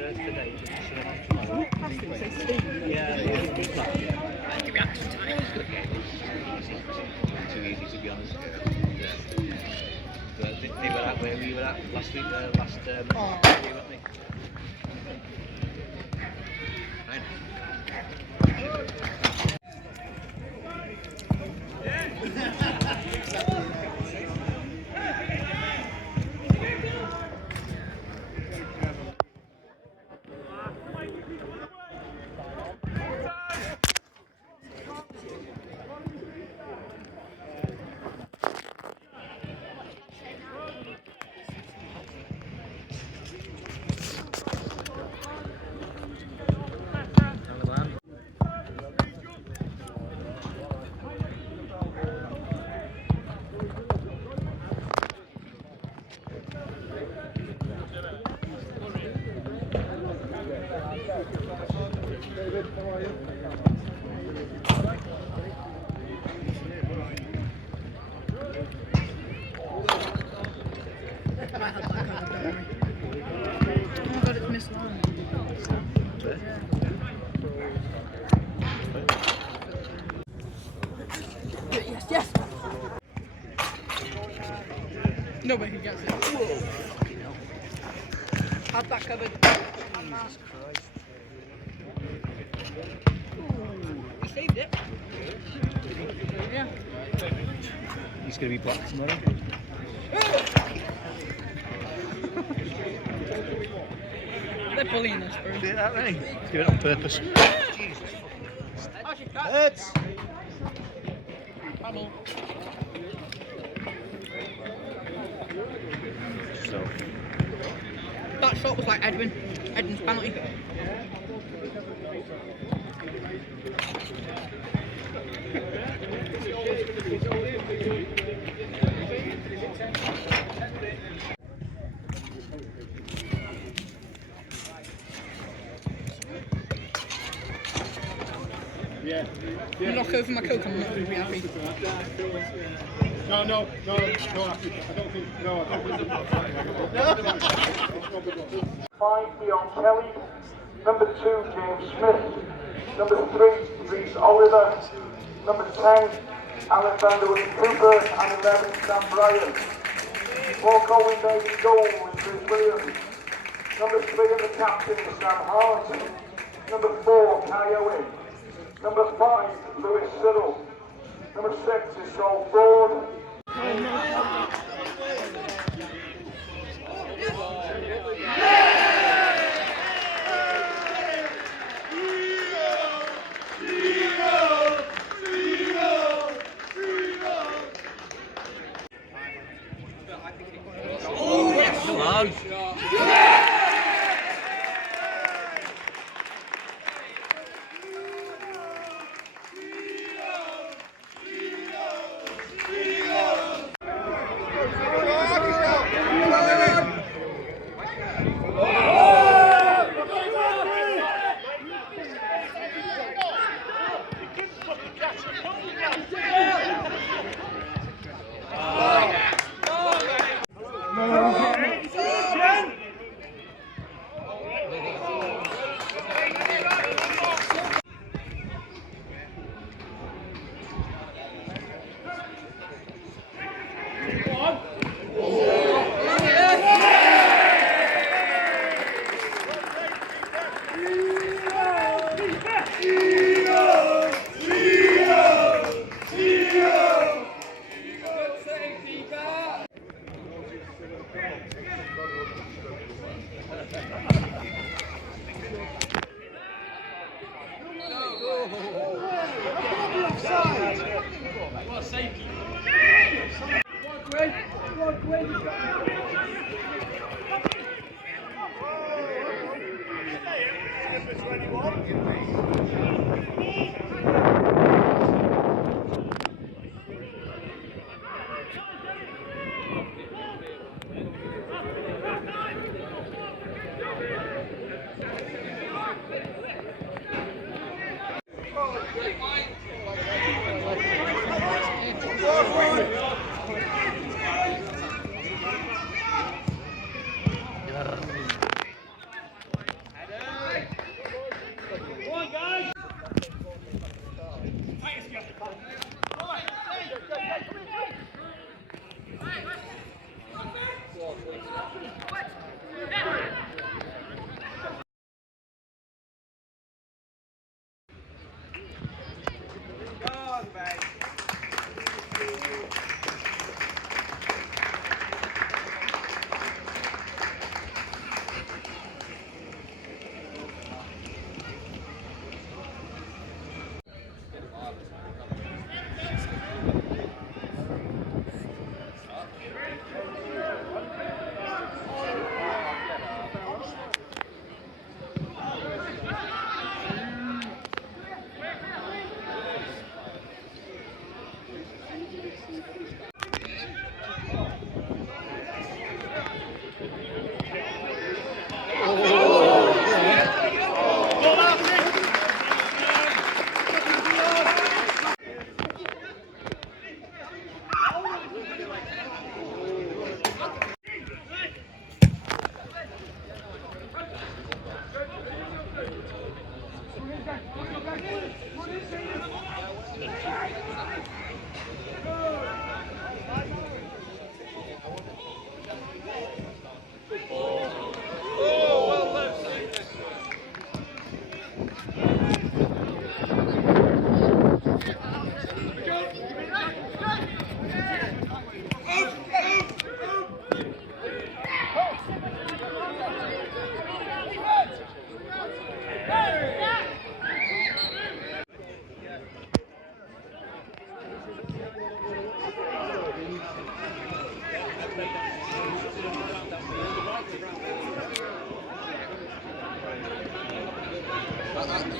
Earth today. Yeah, The reaction time. too easy to be honest. But they were at where we were at last week, last year, weren't they? Yes. Nobody can guess it. Had that covered. Jesus Christ. He saved it. Yeah. He's going to be blocked tomorrow. They're bullying us, bro. See that, really? He's doing it on purpose. Jesus. Hurts. So. That shot was like Edwin's penalty. Yeah. You knock over my coke, I'm not going to be happy. No. I don't think. Five, Dion Kelly. Number 2, James Smith. Number 3, Reece Oliver. Number 10, Alexander William Cooper. And 11, Sam Bryan. Walk Owen David goal is Chris Williams. Number 3 the captain is Sam Hart. Number 4, Kai Owen. Number 5, Lewis Siddle. Number 6 is Joel Ford. Come on. And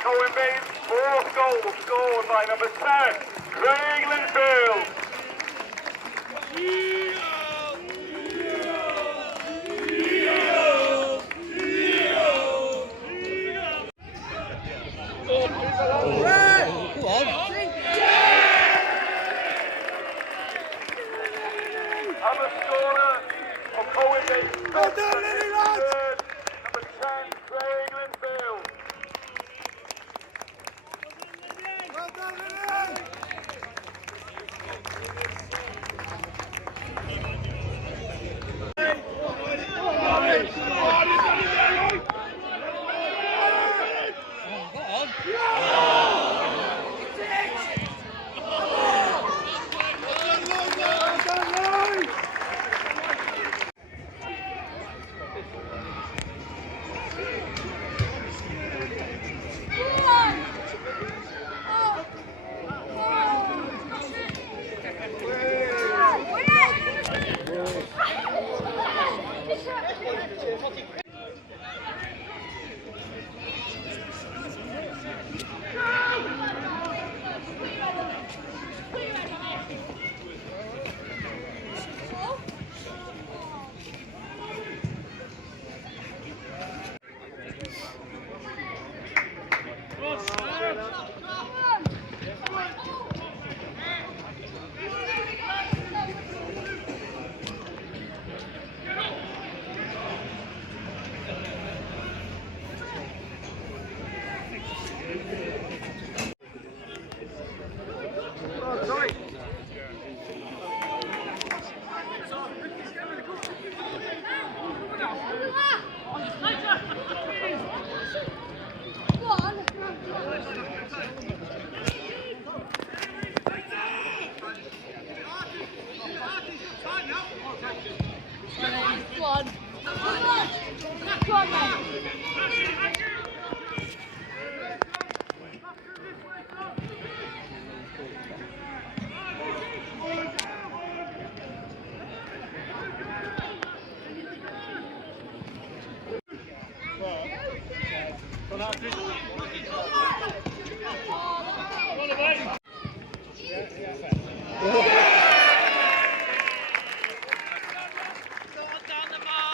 Cohen Bay's fourth goal scored by number 10, Craig Linfield. And the scorer of Cohen Bay's third, number 10, Craig Linfield.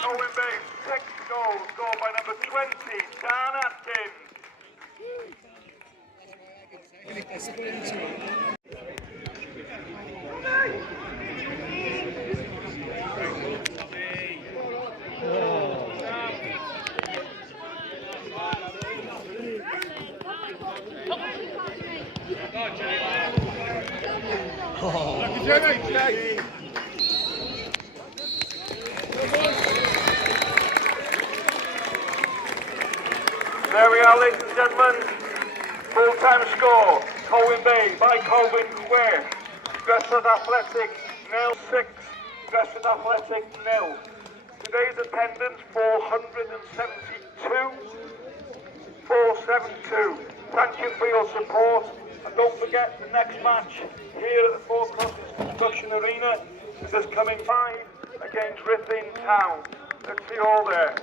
Cohen Bay's sixth goal scored by number 20, Dan Atkins. There we are, ladies and gentlemen. Full-time score, Cohen Bay by Colvin Square. Dresford Athletic 0-6, Dresford Athletic 0. Today's attendance 472. Thank you for your support. And don't forget the next match here at the Four Crosses Construction Arena is this coming 5 against Ruthin Town. Let's see you all there.